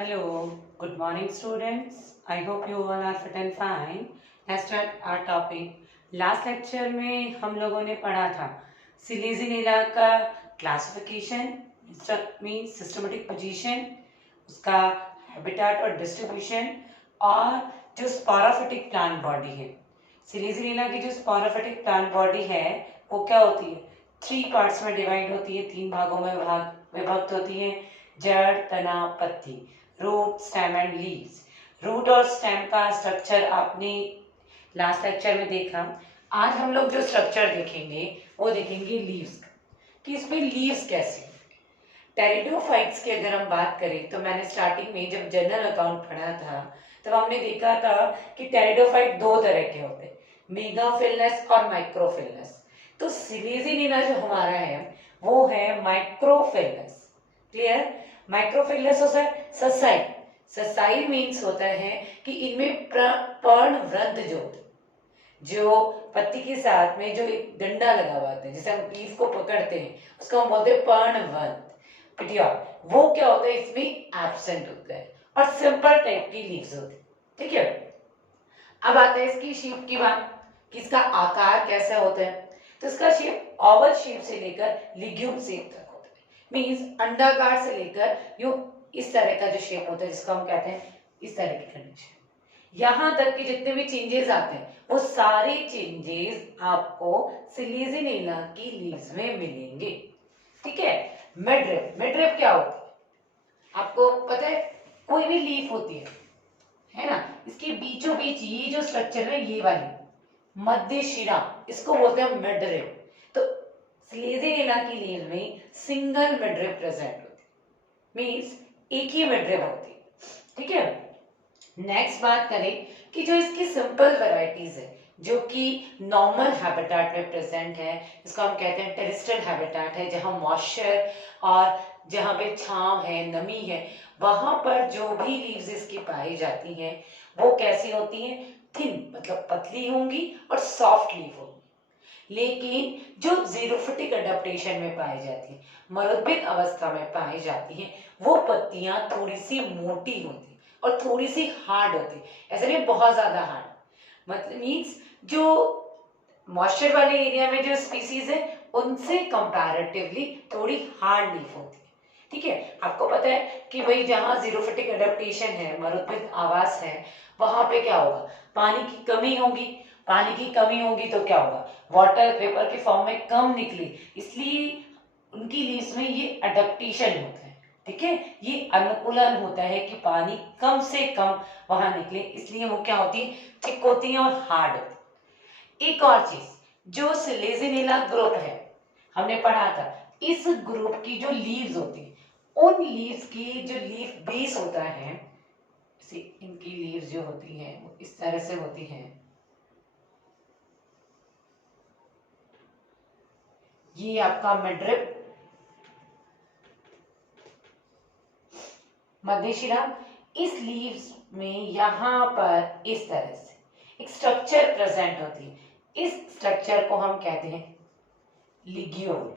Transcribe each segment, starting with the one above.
Hello, good morning students. I hope you all are fit and fine. Let's start our topic. Last lecture में हम लोगों ने पढ़ा था सिलीजिनेला का क्लासिफिकेशन मीन्स सिस्टमेटिक पोजीशन, उसका हैबिटेट और डिस्ट्रीब्यूशन, और जो स्पोरोफिटिक प्लांट बॉडी है सिलीजिनेला की, जो स्पोरोफिटिक प्लांट बॉडी है वो क्या होती है, 3 पार्ट्स में डिवाइड होती है, 3 भागों में विभक्त होती है। जड़, तना, पत्ती, root, stem and leaves. Root और स्टेम का स्ट्रक्चर आपने लास्ट लेक्चर में देखा। आज हम लोग जो स्ट्रक्चर देखेंगे वो देखेंगे लीव्स का, कि इसमें लीव्स कैसे। टेरिडोफाइट्स की अगर हम बात करें तो मैंने स्टार्टिंग में जब जनरल अकाउंट पढ़ा था तब हमने देखा था कि टेरिडोफाइट 2 तरह के होते हैं, मेगाफिलस और माइक्रोफिलस। तो सिलीजिनेला जो हमारा है वो है माइक्रोफिलस। क्लियर? माइक्रोफिलस होता है ससाइल। ससाइल मीन्स होता है कि इनमें पर्णवृंत जो पत्ती के साथ में जो एक डंडा लगा हुआ होता है, जैसे हम लीफ को पकड़ते हैं उसको हम बोलते हैं पर्णवृंत। वो क्या होता है, इसमें एब्सेंट होता है और सिंपल टाइप की लीव्स होती है। ठीक है, अब आता है इसकी शेप की बात कि इसका आकार कैसा होता है। तो इसका शेप ओवल शेप से लेकर लिग्यूम शेप तक होता है, मींस अंडाकार से लेकर यूं इस तरह का जो शेप होता है जिसको हम कहते हैं इस तरह की कंडीशन। यहां तक कि जितने भी चेंजेस आते हैं वो सारे चेंजेस आपको सिलीजिनेला की लीव्स में मिलेंगे। ठीक है, मिडरिप। मिडरिप क्या होती है आपको पता है? कोई भी लीफ होती है ना, इसके बीचों बीच ये जो स्ट्रक्चर है, ये वाली मध्य शिरा, इसको बोलते हैं मिडरिप। तो सिलीजिनेला की लीव में सिंगल मिडरिप प्रेजेंट होती है, मींस एक ही मिडरिप होती है। ठीक है, नेक्स्ट बात करें कि जो इसकी सिंपल वैरायटीज है जो कि नॉर्मल हैबिटेट में प्रेजेंट है, इसको हम कहते हैं टेरेस्ट्रियल हैबिटेट है, जहां मॉइस्चर और जहां पे छांव है, नमी है, वहां पर जो भी लीव्स इसकी पाई जाती हैं वो कैसी होती हैं? थिन, मतलब पतली होंगी और सॉफ्ट लीफ होंगी। लेकिन जो जीरोफिटिक अडेप्टेशन में पाई जाती है, मरुद्भिद अवस्था में पाई जाती हैं, वो पत्तियां थोड़ी सी मोटी होती और थोड़ी सी हार्ड होती, ऐसे नहीं बहुत ज्यादा हार्ड। मतलब मीन्स जो मॉइस्चर वाले एरिया में जो स्पीसीज है उनसे कंपैरेटिवली थोड़ी हार्ड लीफ होती है। ठीक है, आपको पता है कि भाई जहां जीरोफिटिक एडेप्टेशन है, मरुद्भिद आवास है, वहां पे क्या होगा? पानी की कमी होगी। पानी की कमी होगी तो क्या होगा? वाटर पेपर के फॉर्म में कम निकले, इसलिए उनकी लीव्स में ये एडेप्टेशन होता है। ठीक है, ये अनुकूलन होता है कि पानी कम से कम वहां निकले, इसलिए वो क्या होती है? थिक होती है और हार्ड होती है। एक और चीज, जो सिलीजिनेला ग्रुप है हमने पढ़ा था, इस ग्रुप की जो लीव्स होती है, उन लीव्स की जो लीफ बेस होता है, इनकी लीव्स जो होती है वो इस तरह से होती है। ये आपका मिडरिप, मध्यशिरा। इस लीव्स में यहां पर इस तरह से एक स्ट्रक्चर प्रेजेंट होती है, इस स्ट्रक्चर को हम कहते हैं लिग्यूल।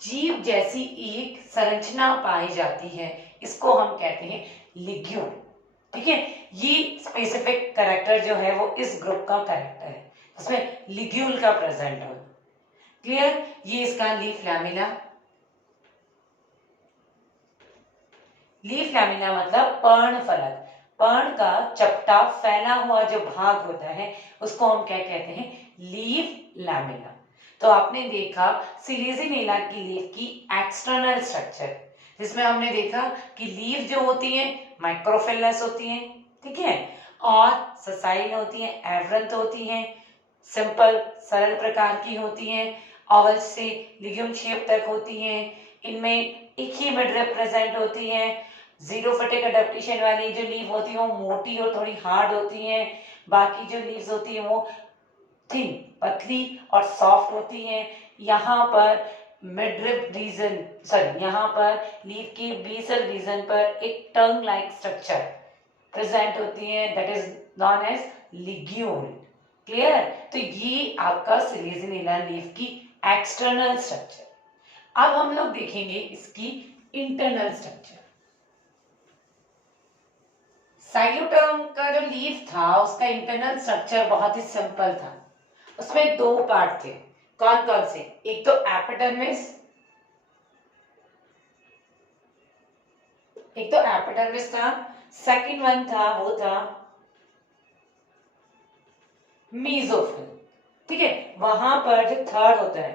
जीव जैसी एक संरचना पाई जाती है, इसको हम कहते हैं लिग्यूल। ठीक है, ये स्पेसिफिक कैरेक्टर जो है वो इस ग्रुप का कैरेक्टर है, उसमें लिग्यूल का प्रेजेंट हो। क्लियर? ये इसका लीफ लैमिना। लीफ लैमिना मतलब पर्ण फलक। पर्ण का चपटा फैला हुआ जो भाग होता है उसको हम क्या कहते हैं? Leaf lamina. तो आपने देखा सिलीजिनेला की लीफ की एक्सटर्नल स्ट्रक्चर, जिसमें हमने देखा कि लीफ जो होती है माइक्रोफिलस होती है, ठीक है, और ससाइल होती है, एवरंत होती है, सिंपल सरल प्रकार की होती है, ओवल से लिग्यूम शेप तक होती है। इनमें एक ही मिडरिप प्रेजेंट होती है। जीरोफिटिक अडेप्टेशन वाली जो लीव होती है वो मोटी और थोड़ी हार्ड होती है, बाकी जो लीव्स होती है वो थिन, पतली और सॉफ्ट होती है। यहाँ पर मिडरिप रीजन, सॉरी, यहाँ पर लीफ की बेसल रीजन पर एक टंग लाइक स्ट्रक्चर प्रेजेंट होती है, that is known as ligule. Clear? तो ये आपका सिलीजिनेला लीफ की एक्सटर्नल स्ट्रक्चर। अब हम लोग देखेंगे इसकी इंटरनल स्ट्रक्चर। साइलोटर्म का जो लीफ था उसका इंटरनल स्ट्रक्चर बहुत ही सिंपल था। उसमें दो पार्ट थे। कौन कौन से? एक तो एपिडर्मिस, था। सेकंड वन था, वो था मीजोफिल। ठीक है, वहां पर जो थर्ड होता है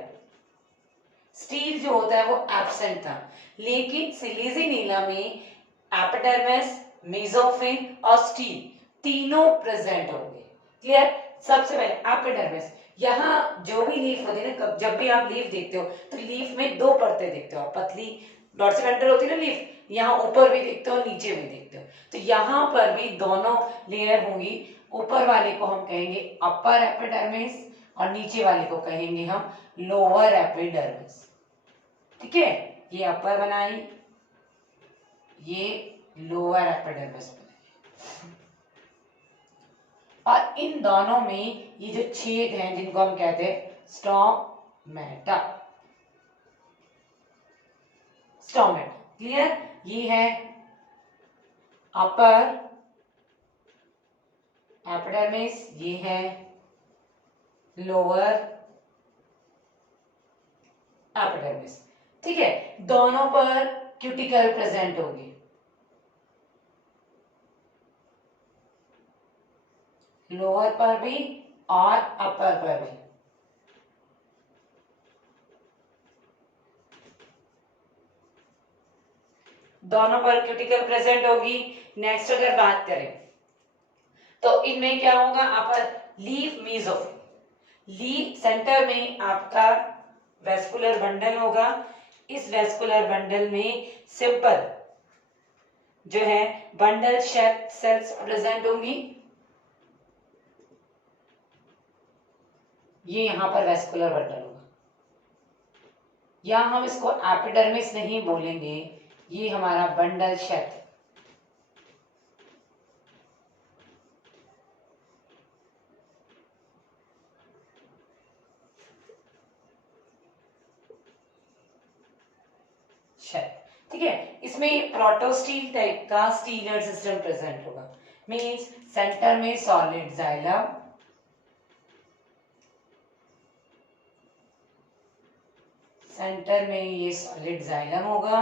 स्टील जो होता है वो एब्सेंट था। लेकिन सिलीजिनीला में एपिडर्मिस, मेसोफिल और स्टील तीनों प्रेजेंट होंगे। क्लियर? सबसे पहले एपिडर्मिस, यहाँ जो भी लीफ होती है ना, जब भी आप लीफ देखते हो तो लीफ में दो परतें देखते हो, पतली डॉट से कंटर होती है ना लीफ, यहाँ ऊपर भी देखते हो नीचे भी देखते हो, तो यहाँ पर भी दोनों लेयर होंगी। ऊपर वाले को हम कहेंगे अपर एपिडर्मिस और नीचे वाले को कहेंगे हम लोअर एपिडर्मिस। ठीक है, ये अपर बनाई, ये लोअर एपिडर्मिस बनाई, और इन दोनों में ये जो छेद हैं जिनको हम कहते हैं स्टोमेटा। क्लियर? ये है अपर एपिडर्मिस, ये है लोअर एपिडर्मिस। ठीक है, दोनों पर क्यूटिकल प्रेजेंट होगी, लोअर पर भी और अपर पर भी। दोनों पर क्यूटिकल प्रेजेंट होगी। नेक्स्ट अगर बात करें तो इनमें क्या होगा? अपर लीफ मेसोफिल, लीफ सेंटर में आपका वेस्कुलर बंडल होगा। इस वेस्कुलर बंडल में सिंपल जो है बंडल शेप सेल्स प्रेजेंट होंगी। ये यहां पर वेस्कुलर बंडल होगा, या हम इसको एपिडर्मिस नहीं बोलेंगे, ये हमारा बंडल शेप। ठीक है, इसमें प्रोटोस्टील टाइप का स्टीलर सिस्टम प्रेजेंट होगा। मींस सेंटर में सॉलिड जाइलम, सेंटर में ये सॉलिड जाइलम होगा।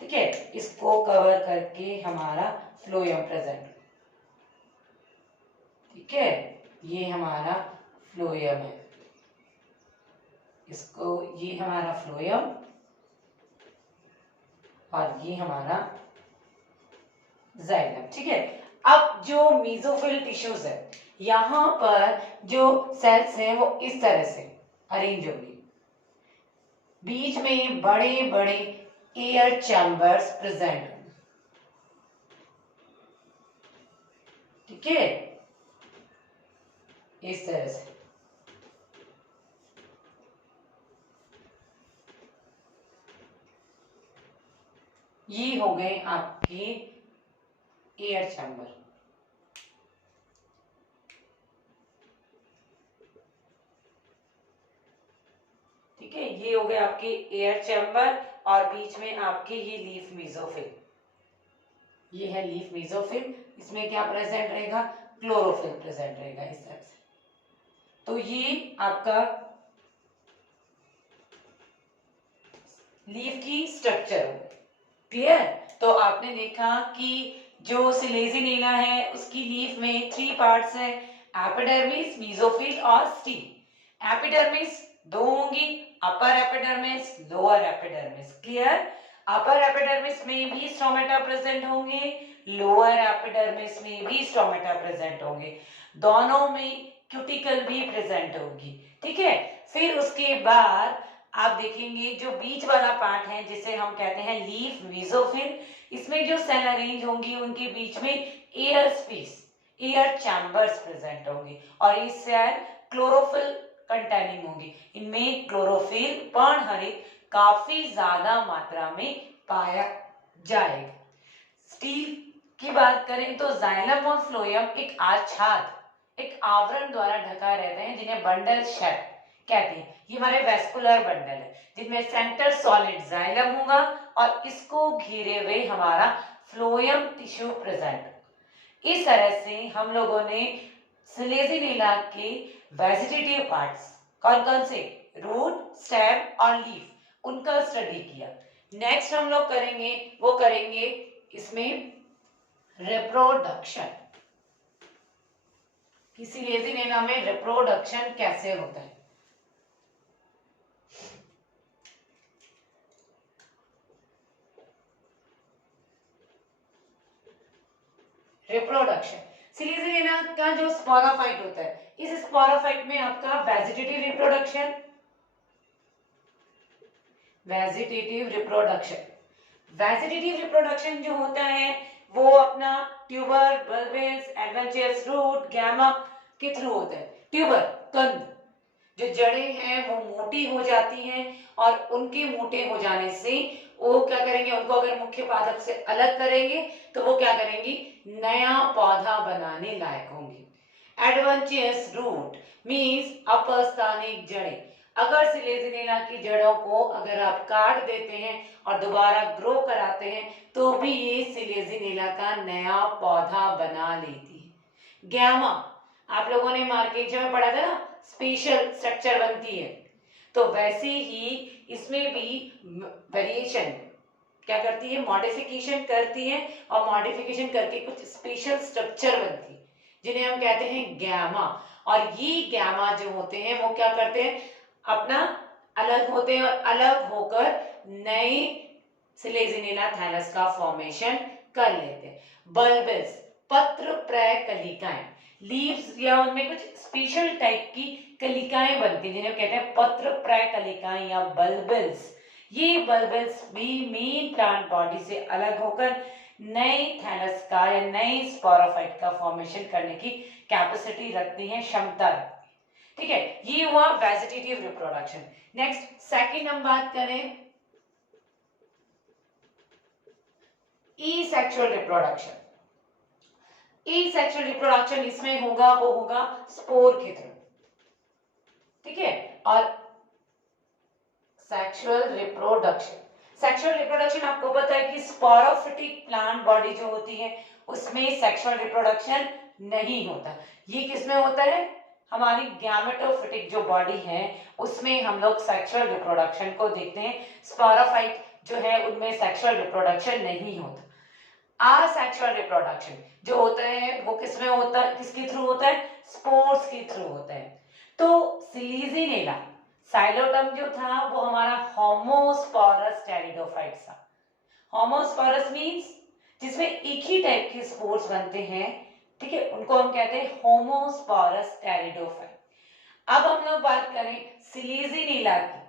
ठीक है, इसको कवर करके हमारा फ्लोएम प्रेजेंट। ठीक है, ये हमारा फ्लोएम है, इसको ये हमारा फ्लोएम और ये हमारा जाइलम। ठीक है, अब जो मेसोफिल टिश्यूज है यहां पर जो सेल्स हैं वो इस तरह से अरेंज होंगी। बीच में बड़े बड़े एयर चैम्बर्स प्रेजेंट होंगे। ठीक है, इस तरह से ये हो गए आपके एयर चैम्बर। ठीक है, ये हो गए आपके एयर चैम्बर और बीच में आपके ये लीफ मेसोफिल, ये है लीफ मेसोफिल। इसमें क्या प्रेजेंट रहेगा? क्लोरोफिल प्रेजेंट रहेगा इस तरह से। तो ये आपका लीफ की स्ट्रक्चर हो। क्लियर? तो आपने देखा कि जो सिलेजिनेला है उसकी लीफ में 3 पार्ट्स है, एपिडर्मिस, मेसोफिल और स्टील। एपिडर्मिस दो होंगी, upper epidermis, lower epidermis. Clear? Upper epidermis में भी स्टोमेटा प्रेजेंट होंगे, लोअर एपिडर्मिस में भी स्टोमेटा प्रेजेंट होंगे, दोनों में क्यूटिकल भी प्रेजेंट होगी। ठीक है, फिर उसके बाद आप देखेंगे जो बीच वाला पार्ट है जिसे हम कहते हैं लीफ मेसोफिल, इसमें जो सेल अरेंज होंगी उनके बीच में air space, air chambers present होंगे और ये सेल क्लोरोफिल कंटेनिंग होंगी। इनमें क्लोरोफिल पर्णहरित काफी ज्यादा मात्रा में पाया जाएगा। स्टील की बात करें तो जाइलम और फ्लोएम एक आच्छाद, एक आवरण द्वारा ढका रहते हैं जिन्हें बंडल शेप कहते हैं। ये हमारे वेस्कुलर बंडल है जिनमें सेंटर सॉलिड जाइलम होगा और इसको घेरे हुए हमारा फ्लोएम टिश्यू प्रेजेंट। इस तरह से हम लोगों ने सिलेजिनेला के वेजिटेटिव पार्ट्स कौन कौन से, रूट, स्टेम और लीफ, उनका स्टडी किया। नेक्स्ट हम लोग करेंगे, वो करेंगे इसमें रिप्रोडक्शन, कि सिलेजिनेला में रिप्रोडक्शन कैसे होता है। रिप्रोडक्शन, सिलेजिनेला का जो स्पोरोफाइट होता है, इस स्पोरोफाइट में आपका vegetative reproduction, vegetative reproduction, vegetative reproduction जो होता है वो अपना ट्यूबर, बल्बेस, एडवेंचरस रूट, गैमा के थ्रू होता है। ट्यूबर, कंद, जो जड़ें हैं वो मोटी हो जाती हैं और उनके मोटे हो जाने से वो क्या करेंगे, उनको अगर मुख्य पादप से अलग करेंगे तो वो क्या करेंगी, नया पौधा बनाने लायक होंगे। एडवेंचरस रूट मींस अपस्थानिक जड़ें, अगर सिलेजिनेला की जड़ों को अगर आप काट देते हैं और दोबारा ग्रो कराते हैं तो भी ये सिलेजिनेला का नया पौधा बना लेती है। गैमा, आप लोगों ने मार्केट में पढ़ा था ना, स्पेशल स्ट्रक्चर बनती है, तो वैसे ही इसमें भी वेरिएशन क्या करती है, मॉडिफिकेशन करती है और मॉडिफिकेशन करके कुछ स्पेशल स्ट्रक्चर बनती है जिन्हें हम कहते हैं गैमा। और ये गैमा जो होते हैं वो क्या करते हैं, अपना अलग होते हैं और अलग होकर नए सिलेजिनेला थैलस का फॉर्मेशन कर लेते हैं। बल्बल्स, पत्र प्राय कलिकाएं, लीव्स या उनमें कुछ स्पेशल टाइप की कलिकाएं बनती हैं जिन्हें कहते हैं पत्र प्राय कलिकाएं या बल्बल्स। ये बल्बल्स भी मेन प्लांट बॉडी से अलग होकर नए थैलस का या नए स्पोरोफाइट का फॉर्मेशन करने की कैपेसिटी रखती हैं, क्षमता रखती हैं। ठीक है, ये हुआ वेजिटेटिव रिप्रोडक्शन। नेक्स्ट सेकंड हम बात करें एसेक्सुअल रिप्रोडक्शन। एसेक्सुअल रिप्रोडक्शन इसमें होगा, वो होगा स्पोर के थ्रू। ठीक है, और सेक्सुअल रिप्रोडक्शन, सेक्सुअल रिप्रोडक्शन आपको पता है कि स्पोरोफिटिक प्लांट बॉडी जो होती है उसमें सेक्सुअल रिप्रोडक्शन नहीं होता। ये किसमें होता है, हमारी गैमेटोफिटिक जो बॉडी है उसमें हम लोग सेक्सुअल रिप्रोडक्शन को देखते हैं। स्पोरोफाइट जो है उनमें सेक्सुअल रिप्रोडक्शन नहीं होता। आसेक्सुअल रिप्रोडक्शन जो होता है वो किसमें होता है, किसके थ्रू होता है, स्पोर्स के थ्रू होता है। तो सिलीजिनेला साइलोटम जो था वो हमारा होमोस्पोरस टेरिडोफाइट था। होमोस्पोरस मींस जिसमें एक ही टाइप के स्पोर्स बनते हैं, ठीक है, उनको हम कहते हैं होमोस्पोरस टेरिडोफाइट। अब हम लोग बात करें सिलीजिनेला की।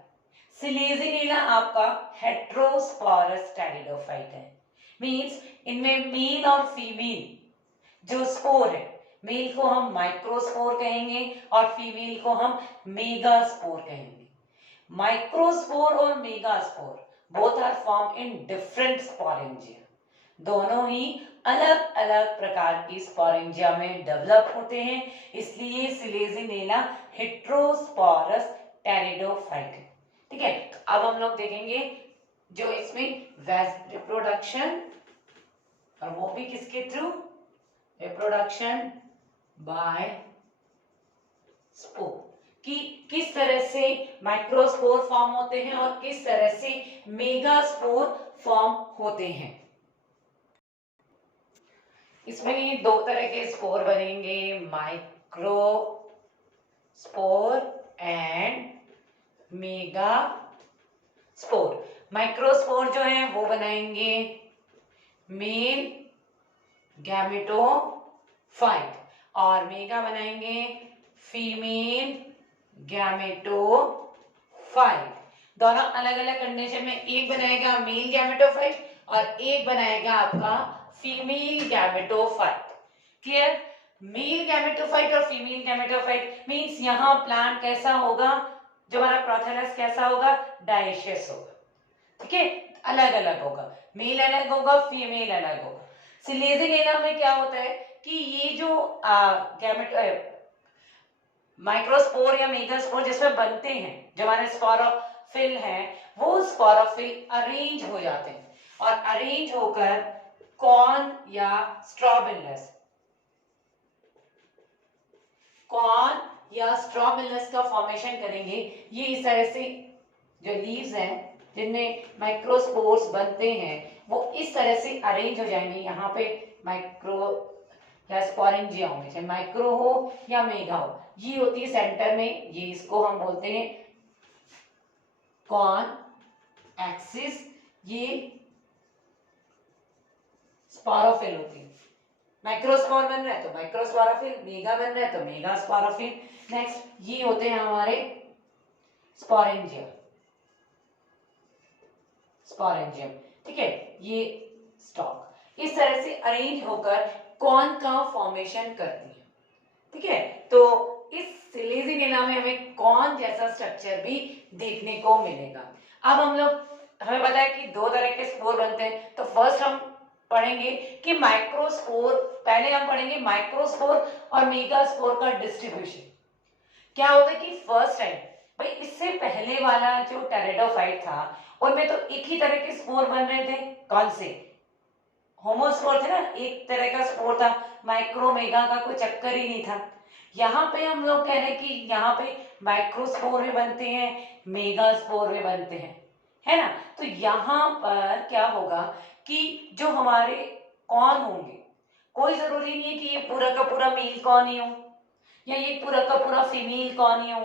सिलीजिनेला आपका हेट्रोस्पोरस टेरिडोफाइट है, मींस इनमें मेल और फीमेल जो स्पोर है, मेल को हम माइक्रोस्पोर कहेंगे और फीमेल को हम मेगास्पोर कहेंगे। माइक्रोस्पोर और megaspore both are form in different sporangia, दोनों ही अलग अलग प्रकार की स्पोरेंजिया में डेवलप होते हैं, इसलिए सिलेजिनेला हेट्रोस्पोरस टेरिडोफाइट है। ठीक है, तो अब हम लोग देखेंगे जो इसमें रिप्रोडक्शन, और वो भी किसके थ्रू, रिप्रोडक्शन बाय स्पोर, कि किस तरह से माइक्रोस्पोर फॉर्म होते हैं और किस तरह से मेगास्पोर फॉर्म होते हैं। इसमें दो तरह के स्पोर बनेंगे, micro spore and mega spore. Microspore जो है वो बनाएंगे मेल गैमेटोफाइट और मेगा बनाएंगे फीमेल गैमेटोफाइट। दोनों अलग अलग कंडीशन में, एक बनाएगा मेल गैमेटोफाइट और एक बनाएगा आपका female gametophyte. Clear, male gametophyte और फीमेल गैमेटोफाइट मींस यहाँ प्लांट कैसा होगा, जो हमारा प्रोथेलस कैसा होगा, डायशियस होगा। ठीक है, अलग अलग होगा, मेल अलग होगा, फीमेल अलग होगा। सिलेजिनेला में क्या होता है कि ये जो माइक्रोस्पोर या मेगास्पोर जिसमें बनते हैं, जो हमारे स्पोरोफिल हैं, वो स्पोरोफिल अरेंज हो जाते हैं और अरेंज होकर कॉर्न या स्ट्रॉबिलस, कॉर्न या स्ट्रॉबिलस का फॉर्मेशन करेंगे। ये इस तरह से जो लीव्स हैं जिनमें माइक्रोस्पोर्स बनते हैं वो इस तरह से अरेंज हो जाएंगे। यहाँ पे माइक्रो या स्पोरेंजिया होंगे, चाहे माइक्रो हो या मेगा हो। ये होती है सेंटर में, ये इसको हम बोलते हैं कॉर्न एक्सिस, ये स्पोरोफिल होती है। माइक्रोस्पोर बन रहा है तो माइक्रोस्पोरोफिल, मेगा बन रहा है तो मेगा स्पोरोफिल। नेक्स्ट ये होते हैं हमारे स्पोरेंजियम, स्पोरेंजियम, ठीक है, ये स्टॉक इस तरह से अरेंज होकर कॉर्न का फॉर्मेशन करती है, ठीक है। तो इस सिलेजिनेला में हमें कॉर्न जैसा स्ट्रक्चर भी देखने को मिलेगा। अब हम लोग, हमें पता है कि दो तरह के स्पोर बनते हैं, तो फर्स्ट हम पढ़ेंगे कि माइक्रोस्पोर, पहले हम पढ़ेंगे माइक्रोस्पोर और मेगास्पोर का डिस्ट्रीब्यूशन। क्या होता है कि फर्स्ट टाइम, भाई इससे पहले वाला जो टेरिडोफाइट था उनमें तो एक ही तरह के स्पोर बन रहे थे, कौन से, होमोस्पोर थे ना, एक तरह का स्पोर था, माइक्रो मेगा का कोई चक्कर ही नहीं था। यहाँ पे हम लोग कह रहे हैं कि यहाँ पे माइक्रोस्पोर भी बनते हैं, मेगास्पोर भी बनते हैं, है ना। तो यहाँ पर क्या होगा कि जो हमारे कॉर्न होंगे, कोई जरूरी नहीं है कि ये पूरा का पूरा मेल कॉर्न ही हो या ये पूरा का पूरा फीमेल कॉर्न ही हो।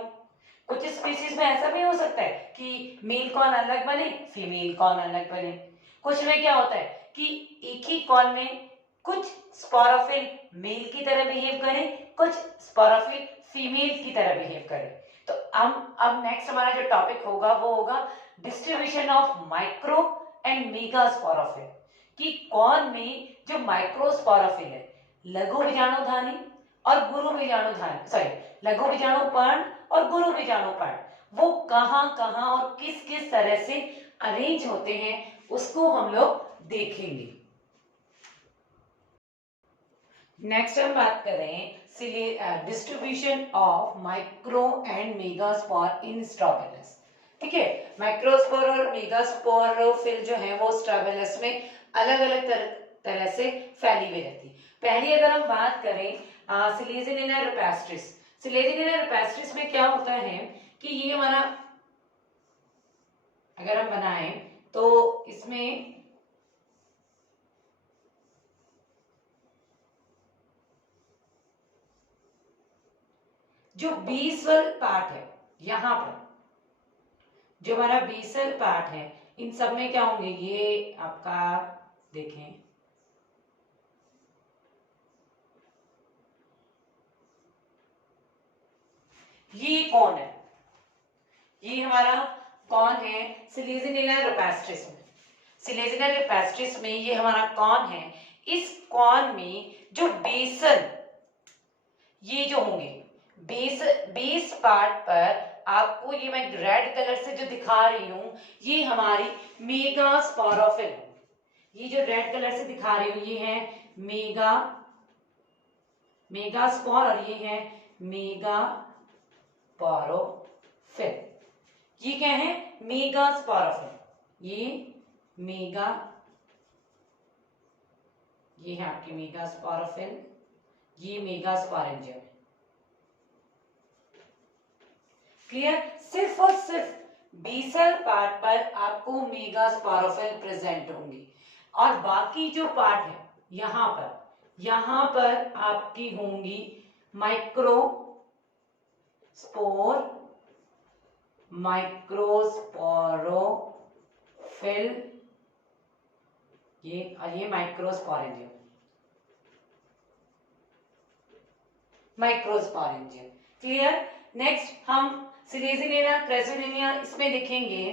कुछ स्पीसीज में ऐसा भी हो सकता है कि मेल कॉर्न अलग बने, फीमेल कॉर्न अलग बने। कुछ में क्या होता है कि एक ही कॉर्न में कुछ स्पोरोफिल मेल की तरह बिहेव करे, कुछ स्पोरोफिल फीमेल की तरह बिहेव करे। तो हम अब नेक्स्ट हमारा जो टॉपिक होगा वो होगा distribution of micro and mega sporophyll, कि कॉर्न में जो माइक्रो स्पोरोफिल है, लघु बीजाणुधानी और गुरु बीजाणुधानी, सॉरी, लघु बीजाणुपर्ण और गुरु बीजाणुपर्ण, वो कहां कहां और किस किस तरह से अरेंज होते हैं उसको हम लोग देखेंगे। नेक्स्ट हम बात करें distribution of micro and megaspore in strobilus, ठीक है। माइक्रोस्पोर और मेगास्पोरोफिल जो है वो स्ट्रॉबिलस में अलग अलग तरह से फैली हुई रहती है। पहली अगर हम बात करें सिलेजिनेला रुपेस्ट्रिस, सिलेजिनेला रुपेस्ट्रिस में क्या होता है कि ये हमारा अगर हम बनाएं तो इसमें जो बेसल पार्ट है, यहां पर जो हमारा बेसल पार्ट है, इन सब में क्या होंगे, ये आपका देखें, ये कौन है, ये हमारा कौन है सिलेजिनेला रुपेस्ट्रिस में। सिलेजिनेला रुपेस्ट्रिस में ये हमारा कौन है। इस कौन में जो बेसल, ये जो होंगे बेस पार्ट पर, आपको ये मैं रेड कलर से जो दिखा रही हूं ये हमारी मेगास्पोरोफिल, ये जो रेड कलर से दिखा रही हूं ये है मेगास्पोर और ये है मेगापोरोफिल। ये क्या है, मेगास्पोरोफिल, ये है आपकी मेगास्पोरोफिल, ये मेगास्पोरेंजियम। क्लियर, सिर्फ और सिर्फ बेसल पार्ट पर आपको मेगास्पोरोफिल प्रेजेंट होंगी और बाकी जो पार्ट है यहां पर आपकी होंगी माइक्रोस्पोरोफिल, ये माइक्रोस्पोरेंजियम, क्लियर। नेक्स्ट हम सिलेजिनेला क्रेसोनेमिया इसमें देखेंगे।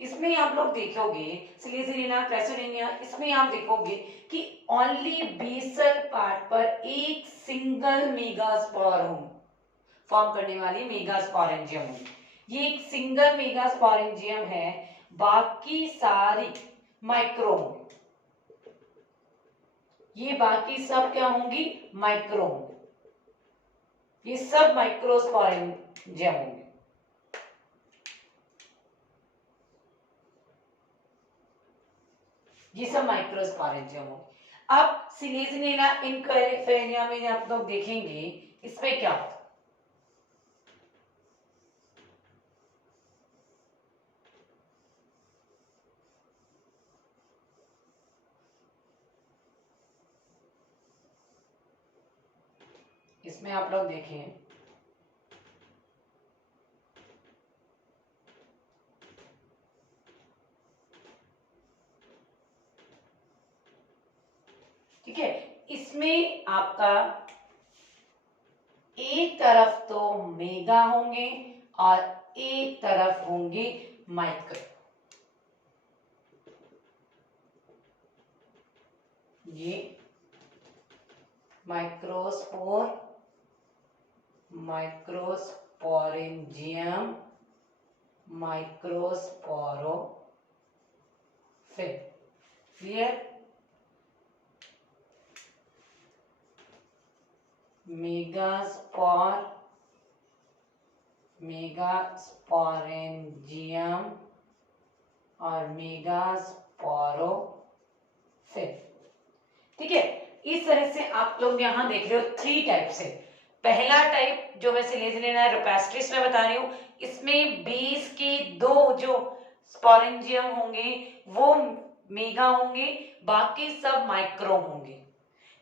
इसमें आप लोग देखोगे सिलेजिनेला क्रेसोनेमिया, इसमें आप देखोगे कि ओनली बेसल पार्ट पर एक सिंगल मेगास्पोर हो। फॉर्म करने वाली मेगास्पोरेंजियम होंगी। ये एक सिंगल मेगास्पोरेंजियम है, बाकी सारी माइक्रो होंगी। ये बाकी सब क्या होंगी? माइक्रो होंगी। ये सब माइक्रोस्पोरेंजियम होंगे। ये सब माइक्रोस्पोरेंजियम होंगे। अब सिलेजिनेला इनफेरिया में आप लोग देखेंगे इसमें क्या होता है। इसमें आप लोग देखें ठीक है, इसमें आपका एक तरफ तो मेगा होंगे और एक तरफ होंगे माइक्रो। ये माइक्रोस्पोरेंजियम, माइक्रोस्पोरोफिल। क्लियर? मेगास्पोरेंजियम और मेगास्पोरोफिल। ठीक है, इस तरह से आप लोग यहां देख रहे हो 3 टाइप से। पहला टाइप जो मैं सिलेजिनेला रुपेस्ट्रिस में बता रही हूं, इसमें बेस के 2 जो स्पोरेंजियम होंगे वो मेगा होंगे, बाकी सब माइक्रो होंगे।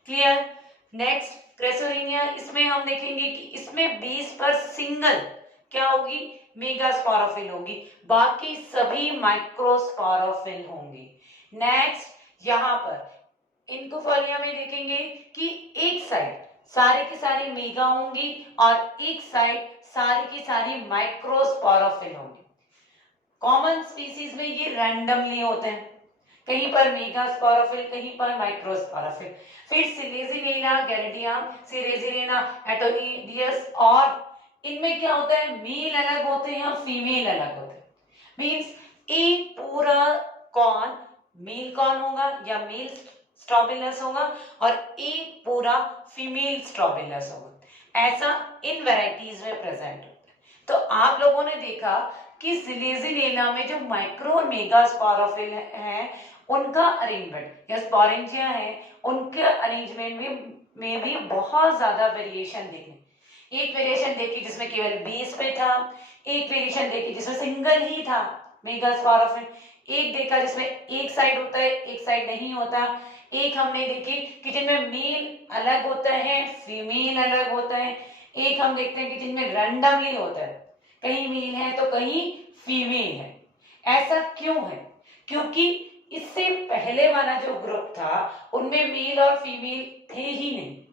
क्लियर? नेक्स्ट क्रेसोरिनिया, इसमें हम देखेंगे कि इसमें बेस पर सिंगल क्या होगी? मेगास्पोरोफिल होगी, बाकी सभी माइक्रोस्पोरोफिल होंगी। नेक्स्ट यहां पर इनकोफोलिया में देखेंगे कि एक साइड सारी की सारी मेगा होंगी और एक साइड सारी की सारी माइक्रोस्पोरोफिल होंगी। कॉमन स्पीसीज में ये रैंडमली होते हैं, कहीं पर मेगास्पोरोफिल, कहीं पर माइक्रोस्पोरोफिल। फिर सिलेजिनेला, गैरेडियम, सिरेजिनेला, एटोनिडियस, और इनमें क्या होता है? मेल अलग होते हैं और फीमेल अलग होते हैं। मींस एक पूरा कॉर्न मेल कॉर्न होगा या मेल स्ट्रॉबिलस होगा और एक पूरा फीमेल स्ट्रॉबिलस होगा। ऐसा इन वैरायटीज में प्रेजेंट होता है। तो आप लोगों ने देखा कि सिलेजिनेला में जो माइक्रो और मेगास्पोरोफिल है उनका अरेंजमेंट या स्पोरेंजिया है, उनके अरेंजमेंट में भी बहुत ज्यादा वेरिएशन देखने। एक वेरिएशन देखी जिसमें केवल बेस पे था, एक वेरिएशन देखी जिसमें सिंगल ही था मेगास्पोरोफिल, एक देखा जिसमें एक साइड होता है एक साइड नहीं होता, एक हमने देखी कि जिनमें मेल अलग होता है फीमेल अलग होता है, एक हम देखते हैं कि जिनमें रैंडमली होता है, कहीं मेल है तो कहीं फीमेल है। ऐसा क्यों है? क्योंकि इससे पहले वाला जो ग्रुप था उनमें मेल और फीमेल थे ही नहीं,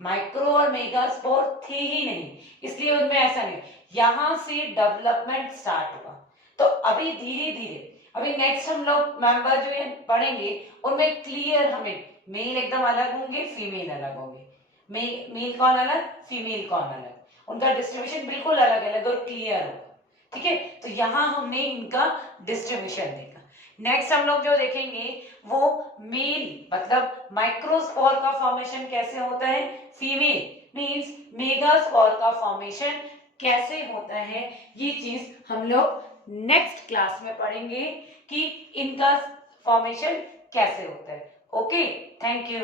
माइक्रो और मेगास्पोर थे ही नहीं, इसलिए उनमें ऐसा नहीं। यहां से डेवलपमेंट स्टार्ट हुआ। तो अभी धीरे धीरे अभी नेक्स्ट हम लोग मेंबर जो ये पढ़ेंगे उनमें क्लियर हमें मेल एकदम अलग होंगे, फीमेल अलग होंगे। मेल कौन अलग, फीमेल कौन अलग, उनका डिस्ट्रीब्यूशन बिल्कुल अलग अलग और क्लियर होगा। ठीक है, तो यहां हमने इनका डिस्ट्रीब्यूशन देखा। नेक्स्ट हम लोग जो देखेंगे वो मेल मतलब माइक्रोस्पोर का फॉर्मेशन कैसे होता है, फीमेल मींस मेगास्पोर का फॉर्मेशन कैसे होता है, ये चीज हम लोग नेक्स्ट क्लास में पढ़ेंगे कि इनका फॉर्मेशन कैसे होता है। Okay, thank you.